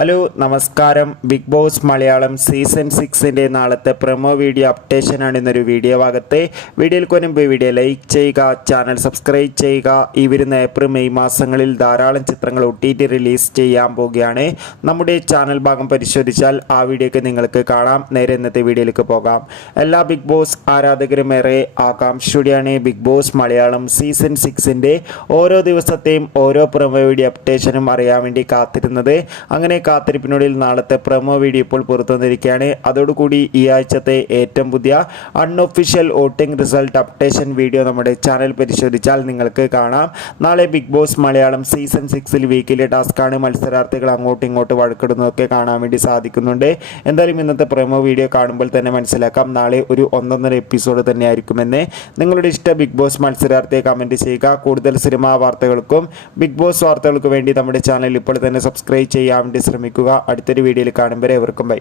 Hello നമസ്കാരം. Big boss Malayalam season 6ൻ്റെ നാളത്തെ promo video അപ്ഡേഷനാണ് ഇന്നൊരു വീഡിയോ ഭാഗത്ത്. വീഡിയോയിൽ കൊനുമ്പ് വീഡിയോ ലൈക്ക് ചെയ്യുക, ചാനൽ സബ്സ്ക്രൈബ് ചെയ്യുക. ഈ വരുന്ന ഏപ്രിൽ മെയ് മാസങ്ങളിൽ ധാരാളം ചിത്രങ്ങൾ ഒട്ടിയിട്ട് റിലീസ് ചെയ്യാൻ പോവുകയാണ്. നമ്മുടെ ചാനൽ ഭാഗം പരിശോധിച്ചാൽ ആ വീഡിയോക്ക് നിങ്ങൾക്ക് കാണാം. നേരെ ഇന്നത്തെ വീഡിയോയിലേക്ക് പോകാം. എല്ലാ ബിഗ് ബോസ് ആരാധകരും ഏറെ ആകാംക്ഷയോടെയാണ് ബിഗ് ബോസ് മലയാളം സീസൺ 6ൻ്റെ ഓരോ ദിവസത്തെയും ഓരോ പ്രൊമോ വീഡിയോ അപ്ഡേഷനും അറിയാൻ വേണ്ടി കാത്തിരുന്നത്. അങ്ങനെ കാത്തിരിപ്പിനൊടുവിൽ നാളത്തെ പ്രൊമോ വീഡിയോ ഇപ്പോൾ പുറത്തു വന്നിരിക്കുകയാണ്. അതോടുകൂടി ഈ ആഴ്ചത്തെ ഏറ്റവും പുതിയ unofficial voting result updation video നമ്മുടെ ചാനൽ പരിശോധിച്ചാൽ നിങ്ങൾക്ക് കാണാം. നാളെ ബിഗ് ബോസ് മലയാളം സീസൺ 6ൽ വീക്കിലെ ടാസ്ക്കാണ്. മത്സരാർത്ഥികൾ അങ്ങോട്ടും ഇങ്ങോട്ടും വഴക്കിടുന്നതൊക്കെ കാണാൻ വേണ്ടി സാധിക്കുന്നുണ്ട്. എന്തായാലും ഇന്നത്തെ പ്രൊമോ വീഡിയോ കാണുമ്പോൾ തന്നെ മനസ്സിലാക്കാം നാളെ ഒരു ഒന്നൊന്നര എപ്പിസോഡ് തന്നെയായിരിക്കുമെന്ന്. നിങ്ങളുടെ ഇഷ്ട ബിഗ് ബോസ് മത്സരാർത്ഥിയെ കമൻറ്റ് ചെയ്യുക. കൂടുതൽ സിനിമാ വാർത്തകൾക്കും ബിഗ് ബോസ് വാർത്തകൾക്കും വേണ്ടി നമ്മുടെ ചാനൽ ഇപ്പോൾ തന്നെ സബ്സ്ക്രൈബ് ചെയ്യാൻ വേണ്ടി ശ്രമിക്കുക. അടുത്തൊരു വീഡിയോയിൽ കാണുമ്പോൾ എവർക്കും ബൈ.